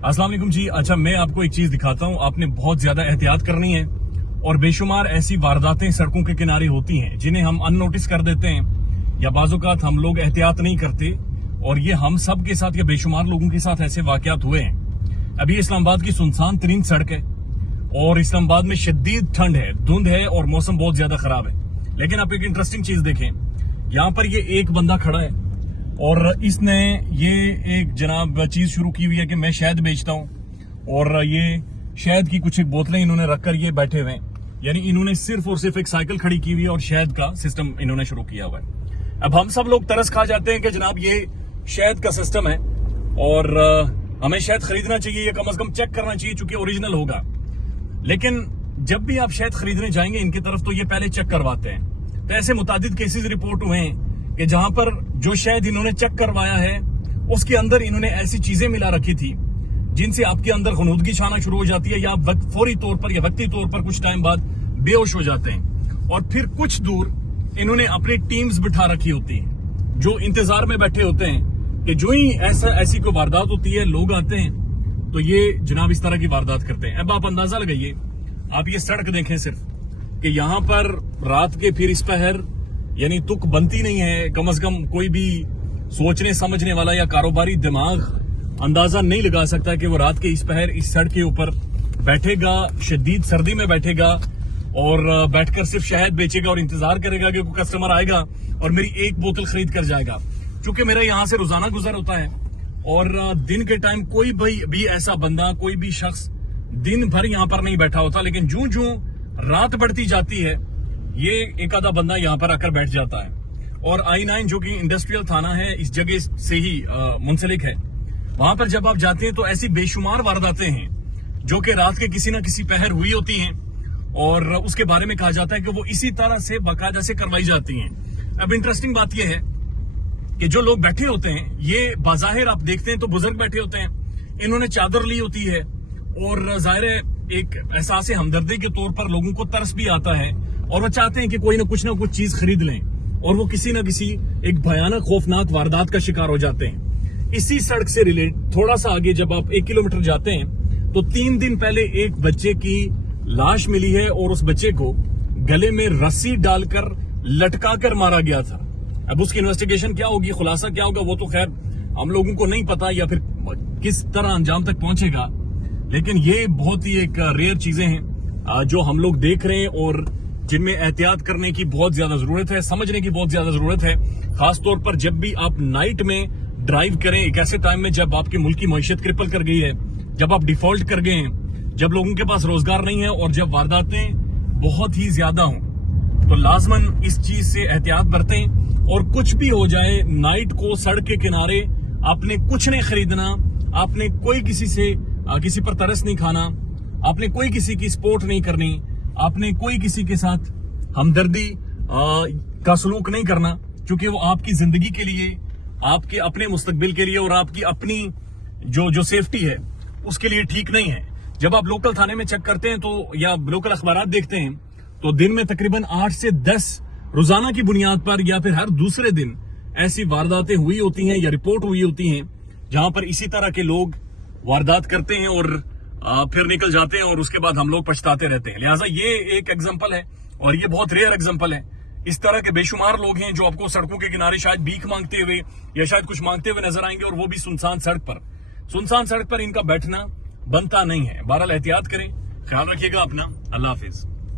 अस्सलाम वालेकुम जी। अच्छा, मैं आपको एक चीज दिखाता हूँ। आपने बहुत ज्यादा एहतियात करनी है और बेशुमार ऐसी वारदातें सड़कों के किनारे होती हैं जिन्हें हम अननोटिस कर देते हैं या बाज़-औक़ात हम लोग एहतियात नहीं करते, और ये हम सब के साथ या बेशुमार लोगों के साथ ऐसे वाकयात हुए हैं। अभी इस्लामाबाद की सुनसान तरीन सड़क है और इस्लामाबाद में शदीद ठंड है, धुंध है और मौसम बहुत ज्यादा खराब है। लेकिन आप एक इंटरेस्टिंग चीज देखें, यहाँ पर ये एक बंदा खड़ा है और इसने ये एक जनाब चीज शुरू की हुई है कि मैं शहद बेचता हूँ, और ये शहद की कुछ एक बोतलें इन्होंने रखकर ये बैठे हुए हैं। यानी इन्होंने सिर्फ और सिर्फ एक साइकिल खड़ी की हुई है और शहद का सिस्टम इन्होंने शुरू किया हुआ है। अब हम सब लोग तरस खा जाते हैं कि जनाब ये शहद का सिस्टम है और हमें शहद खरीदना चाहिए या कम से कम चेक करना चाहिए चूंकि ओरिजिनल होगा। लेकिन जब भी आप शहद खरीदने जाएंगे इनकी तरफ तो ये पहले चेक करवाते हैं। तो ऐसे मुतादिद केसेस रिपोर्ट हुए हैं कि जहां पर जो शहद इन्होंने चेक करवाया है उसके अंदर इन्होंने ऐसी चीजें मिला रखी थी जिनसे आपके अंदर खनूदगी छाना शुरू हो जाती है या आप फौरी तौर पर या वक्ती तौर पर कुछ टाइम बाद बेहोश हो जाते हैं। और फिर कुछ दूर इन्होंने अपनी टीम्स बिठा रखी होती है जो इंतजार में बैठे होते हैं कि जो ही ऐसी कोई वारदात होती है लोग आते हैं तो ये जनाब इस तरह की वारदात करते हैं। अब आप अंदाजा लगाइए, आप ये सड़क देखें सिर्फ कि यहाँ पर रात के फिर इस पहर यानी तुक बनती नहीं है। कम से कम कोई भी सोचने समझने वाला या कारोबारी दिमाग अंदाजा नहीं लगा सकता कि वो रात के इस पहर इस सड़क के ऊपर बैठेगा, शदीद सर्दी में बैठेगा और बैठकर सिर्फ शहद बेचेगा और इंतजार करेगा कि कोई कस्टमर आएगा और मेरी एक बोतल खरीद कर जाएगा। चूंकि मेरा यहाँ से रोजाना गुजर होता है और दिन के टाइम कोई भी ऐसा बंदा, कोई भी शख्स दिन भर यहाँ पर नहीं बैठा होता, लेकिन जूं जूं रात बढ़ती जाती है ये एक आधा बंदा यहाँ पर आकर बैठ जाता है। और I9 जो कि इंडस्ट्रियल थाना है इस जगह से ही मुंसलिक है, वहां पर जब आप जाते हैं तो ऐसी बेशुमार वारदातें हैं जो कि रात के किसी न किसी पहर हुई होती हैं और उसके बारे में कहा जाता है कि वो इसी तरह से बाकायदा से करवाई जाती हैं। अब इंटरेस्टिंग बात यह है कि जो लोग बैठे होते हैं ये बाज़ाहिर आप देखते हैं तो बुजुर्ग बैठे होते हैं, इन्होंने चादर ली होती है और जाहिर है एक एहसास हमदर्दी के तौर पर लोगों को तरस भी आता है और वो चाहते हैं कि कोई ना कुछ चीज खरीद लें और वो किसी न किसी एक भयानक खौफनाक वारदात का शिकार हो जाते हैं। इसी सड़क से रिलेट थोड़ा सा आगे जब आप 1 किलोमीटर जाते हैं तो 3 दिन पहले एक बच्चे की लाश मिली है और उस बच्चे को गले में रस्सी डालकर लटका कर मारा गया था। अब उसकी इन्वेस्टिगेशन क्या होगी, खुलासा क्या होगा, वो तो खैर हम लोगों को नहीं पता या फिर किस तरह अंजाम तक पहुंचेगा। लेकिन ये बहुत ही एक रेयर चीजें हैं जो हम लोग देख रहे हैं और जिनमें एहतियात करने की बहुत ज्यादा जरूरत है, समझने की बहुत ज्यादा जरूरत है। खासतौर पर जब भी आप नाइट में ड्राइव करें, एक ऐसे टाइम में जब आपके मुल्क की मईशत क्रिपल कर गई है, जब आप डिफॉल्ट कर गए हैं, जब लोगों के पास रोजगार नहीं है और जब वारदातें बहुत ही ज्यादा हों, तो लाजमन इस चीज से एहतियात बरतें। और कुछ भी हो जाए, नाइट को सड़क के किनारे आपने कुछ नहीं खरीदना, आपने कोई किसी पर तरस नहीं खाना, आपने कोई किसी की सपोर्ट नहीं करनी, आपने कोई किसी के साथ हमदर्दी का सलूक नहीं करना, क्योंकि वो आपकी जिंदगी के लिए, आपके अपने मुस्तकबिल के लिए और आपकी अपनी जो सेफ्टी है उसके लिए ठीक नहीं है। जब आप लोकल थाने में चेक करते हैं तो या लोकल अखबारात देखते हैं तो दिन में तकरीबन 8 से 10 रोजाना की बुनियाद पर या फिर हर दूसरे दिन ऐसी वारदातें हुई होती हैं या रिपोर्ट हुई होती हैं जहां पर इसी तरह के लोग वारदात करते हैं और फिर निकल जाते हैं और उसके बाद हम लोग पछताते रहते हैं। लिहाजा ये एक एग्जांपल है और ये बहुत रेयर एग्जांपल है। इस तरह के बेशुमार लोग हैं जो आपको सड़कों के किनारे शायद भीख मांगते हुए या शायद कुछ मांगते हुए नजर आएंगे और वो भी सुनसान सड़क पर इनका बैठना बनता नहीं है। बहरहाल एहतियात करें, ख्याल रखिएगा अपना। अल्लाह हाफिज।